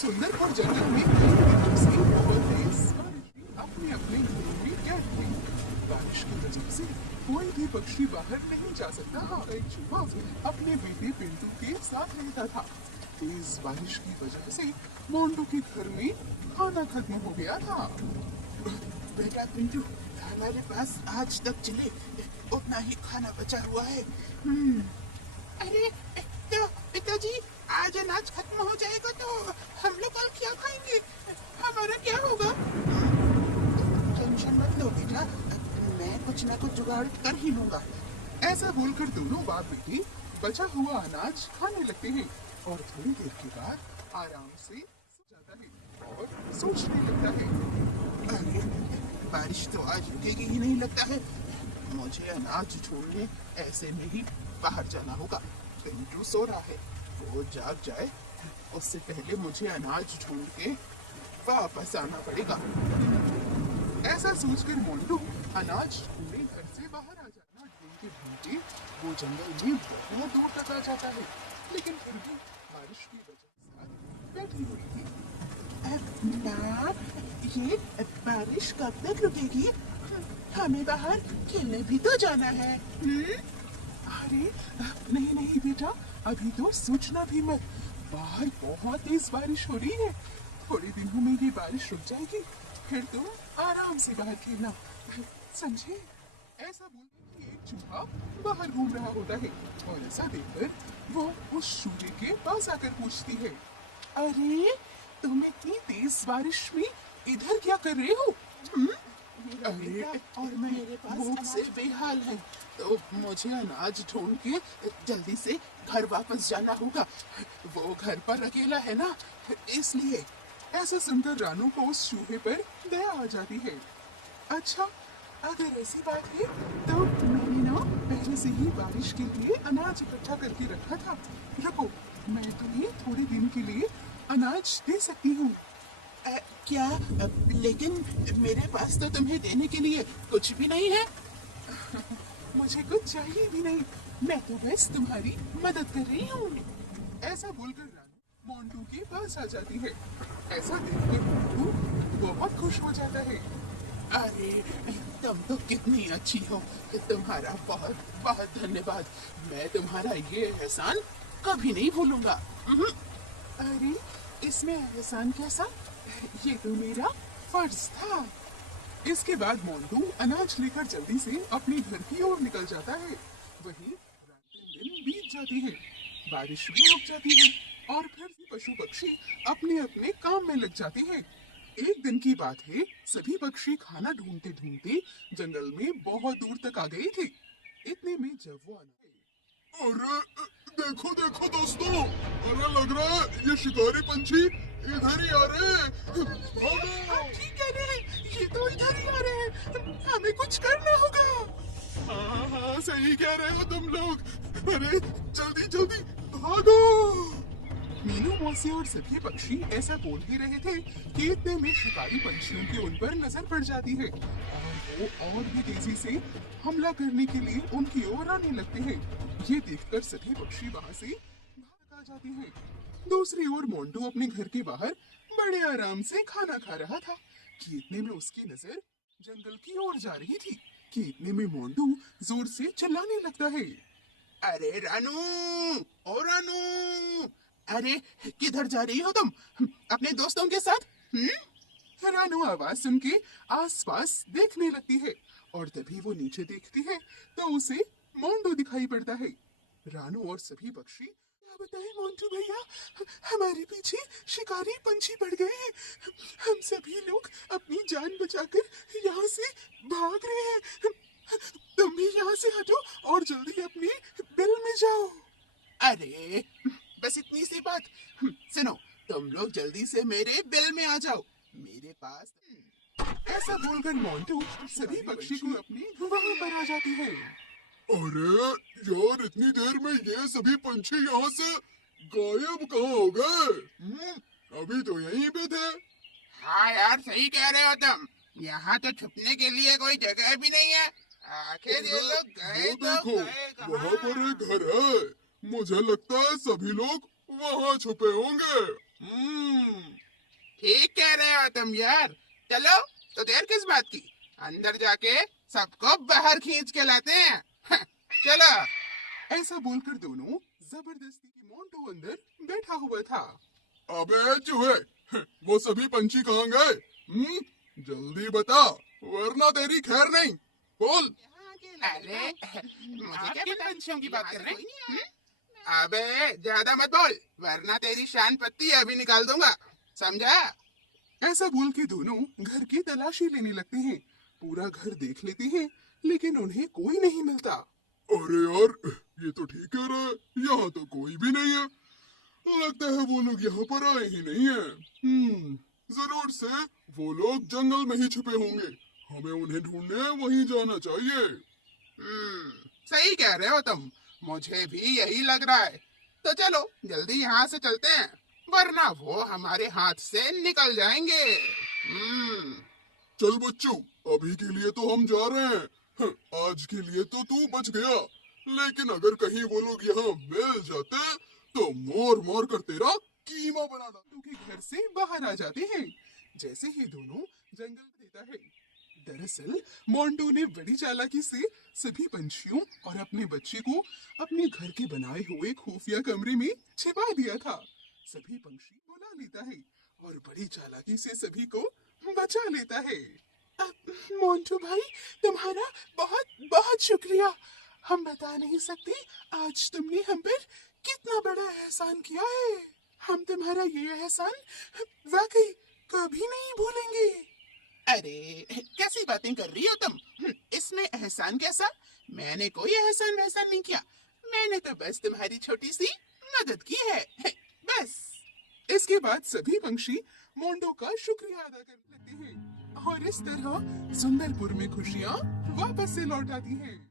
सुंदर और जंगल में तेजी से बहुत तेज बारिश अपने अपने घरों में कैद थे। बारिश की वजह से कोई भी पक्षी बाहर नहीं जा सकता था। एक चूहा अपने बेटे पिंटू के साथ रहता था। तेज बारिश की वजह से मोंटू के घर में खाना खत्म हो गया था। बेटा पिंटू, हमारे पास आज तक चले उतना ही खाना बचा हुआ है। अरे तो पिताजी, आज अनाज खत्म हो जाएगा तो हम लोग कल क्या खाएंगे? हमारा क्या होगा? टेंशन मत लो बेटा, मैं कुछ ना कुछ जुगाड़ कर ही लूंगा। ऐसा बोलकर दोनों बाप बेटे बचा हुआ अनाज खाने लगते हैं और थोड़ी देर के बाद आराम से सो जाता है और सोचने लगता है। अरे बारिश तो आज रुकेगी ही नहीं लगता है। मुझे अनाज ढूंढने ऐसे में ही बाहर जाना होगा। पिंटू सो रहा है, वो जाग जाए उससे पहले मुझे अनाज ढूंढ के वापस आना पड़ेगा। ऐसा सोचकर मोंटू अनाज ढूंढने घर से बाहर आ जाता। ढूंढते ढूंढते वो जंगल में बहुत दूर तक आ जाता है, लेकिन फिर भी बारिश की वजह से बैठी हुई थी। माँ, ये बारिश कब तक रुकेगी? हमें बाहर खेलने भी तो जाना है। अरे नहीं नहीं बेटा, अभी तो सोचना भी मत। बाहर बहुत तेज बारिश हो रही है। थोड़े दिनों में ये बारिश रुक जाएगी, फिर तुम आराम से बाहर खेलना, समझे? ऐसा बोलकर कि एक चूहा बाहर घूम रहा होता है और ऐसा देखकर वो उस चूहे के पास आकर पूछती है, अरे तुम इतनी तेज बारिश में इधर क्या कर रहे हो? अरे और मेरे पास भूख से बेहाल है, तो मुझे अनाज ढूंढ के जल्दी से घर वापस जाना होगा। वो घर पर अकेला है ना, इसलिए। ऐसा सुनकर रानू को उस चूहे पर दया आ जाती है। अच्छा, अगर ऐसी बात है तो मैंने ना पहले से ही बारिश के लिए अनाज इकट्ठा करके रखा था। रखो, मैं तुम्हें थोड़े दिन के लिए अनाज दे सकती हूँ। क्या? लेकिन मेरे पास तो तुम्हें देने के लिए कुछ भी नहीं है। मुझे कुछ चाहिए भी नहीं, मैं तो बस तुम्हारी मदद कर रही हूँ। ऐसा बोलकर रानू मोंटू के पास आ जाती है। ऐसा देखकर मोंटू बहुत खुश हो जाता है। अरे तुम तो कितनी अच्छी हो, तुम्हारा बहुत बहुत धन्यवाद। मैं तुम्हारा ये एहसान कभी नहीं भूलूंगा। अरे इसमें एहसान कैसा, ये तो मेरा फर्ज था। इसके बाद मोंटू अनाज लेकर जल्दी से अपने घर की ओर निकल जाता है। वहीं रात दिन बीत जाती है, बारिश भी रुक जाती है और फिर पशु पक्षी अपने अपने काम में लग जाते हैं। एक दिन की बात है, सभी पक्षी खाना ढूंढते ढूंढते जंगल में बहुत दूर तक आ गए थे। इतने में जब वो अरे देखो देखो दोस्तों, अरे लग रहा है ये शिकारी पंछी इधर ही आ रहे हैं। भागो! ठीक कह रहे हैं, ये तो इधर ही आ रहे हैं, हमें कुछ करना होगा। हाँ हाँ सही कह रहे हो तुम लोग। अरे जल्दी जल्दी भागो! मीनू मौसी और सभी पक्षी ऐसा बोल ही रहे थे कि इतने में शिकारी पंछियों की उन पर नजर पड़ जाती है और वो और भी तेजी से हमला करने के लिए उनकी ओर आने लगते हैं। ये देखकर सभी पक्षी वहां से भाग आ जाते हैं। दूसरी ओर मोंटू अपने घर के बाहर बड़े आराम से खाना खा रहा था कि इतने में उसकी नजर जंगल की ओर जा रही थी कि इतने में मोंटू जोर से चिल्लाने लगता है। अरे रानू, ओ रानू, अरे किधर जा रही हो तुम? अपने दोस्तों के साथ? रानू आवाज सुन के आसपास देखने लगती है और तभी वो नीचे देखती है तो उसे मोंटू दिखाई पड़ता है। रानू और सभी पक्षी, क्या बताएं मोंटू भैया, हमारे पीछे शिकारी पंछी पड़ गए हैं। हम सभी लोग अपनी जान बचाकर यहाँ से भाग रहे हैं। तुम भी यहाँ से हटो और जल्दी अपने बिल में जाओ। अरे बस इतनी सी बात। सुनो, तुम लोग जल्दी से मेरे बिल में आ जाओ, मेरे पास। ऐसा बोलकर मोंटू सभी पक्षी को अपने वहां पर आ जाती है। अरे यार इतनी देर में ये सभी पंछी यहाँ से गायब कहाँ हो गए? अभी तो यहीं पे थे। हाँ यार, सही कह रहे हो तुम, यहाँ तो छुपने के लिए कोई जगह भी नहीं है। आखिर ये लोग गए वो तो देखो, गए कहाँ? वहाँ पर एक घर है। मुझे लगता है सभी लोग वहाँ छुपे होंगे। ठीक कह रहे हो तुम यार। चलो तो देर किस बात की, अंदर जाके सबको बाहर खींच के लाते हैं। चलो। ऐसा बोलकर दोनों जबरदस्ती की मोंटू अंदर बैठा हुआ था। अबे चूहे, वो सभी पंछी कहाँ गए? जल्दी बता, वरना तेरी खैर नहीं। बोल। अरे मुझे क्या पता पंछियों की बात कर रहे हैं? अबे ज्यादा मत बोल, वरना तेरी शान पत्ती अभी निकाल दूंगा, समझा? ऐसा बोल के दोनों घर की तलाशी लेने लगते हैं। पूरा घर देख लेते हैं, लेकिन उन्हें कोई नहीं मिलता। अरे यार, ये तो ठीक कह रहा है, यहाँ तो कोई भी नहीं है। लगता है वो लोग यहाँ पर आए ही नहीं है। जरूर से वो लोग जंगल में ही छुपे होंगे। हमें उन्हें ढूंढने वहीं जाना चाहिए। सही कह रहे हो तुम, मुझे भी यही लग रहा है। तो चलो जल्दी यहाँ से चलते हैं, वरना वो हमारे हाथ से निकल जाएंगे। चल बच्चू, अभी के लिए तो हम जा रहे हैं। आज के लिए तो तू बच गया, लेकिन अगर कहीं वो लोग यहाँ मिल जाते तो मोर मोर कर तेरा कीमा बना डालते। के घर से बाहर आ जाते हैं। जैसे ही दोनों जंगल देता है, दरअसल मोंटू ने बड़ी चालाकी से सभी पंछियों और अपने बच्चे को अपने घर के बनाए हुए खुफिया कमरे में छिपा दिया था। सभी पंछी बुला लेता है और बड़ी चालाकी से सभी को बचा लेता है। मोंटू भाई, तुम्हारा बहुत बहुत शुक्रिया। हम बता नहीं सकते आज तुमने हम पर कितना बड़ा एहसान किया है। हम तुम्हारा ये एहसान वाकई कभी नहीं भूलेंगे। अरे कैसी बातें कर रही हो तुम? इसमें एहसान कैसा? मैंने कोई एहसान वहसान नहीं किया, मैंने तो बस तुम्हारी छोटी सी मदद की है, बस। इसके बाद सभी पंछी मोंटू का शुक्रिया अदा करने लगते हैं और इस तरह सुंदरपुर में खुशियाँ वापस से लौट आती हैं।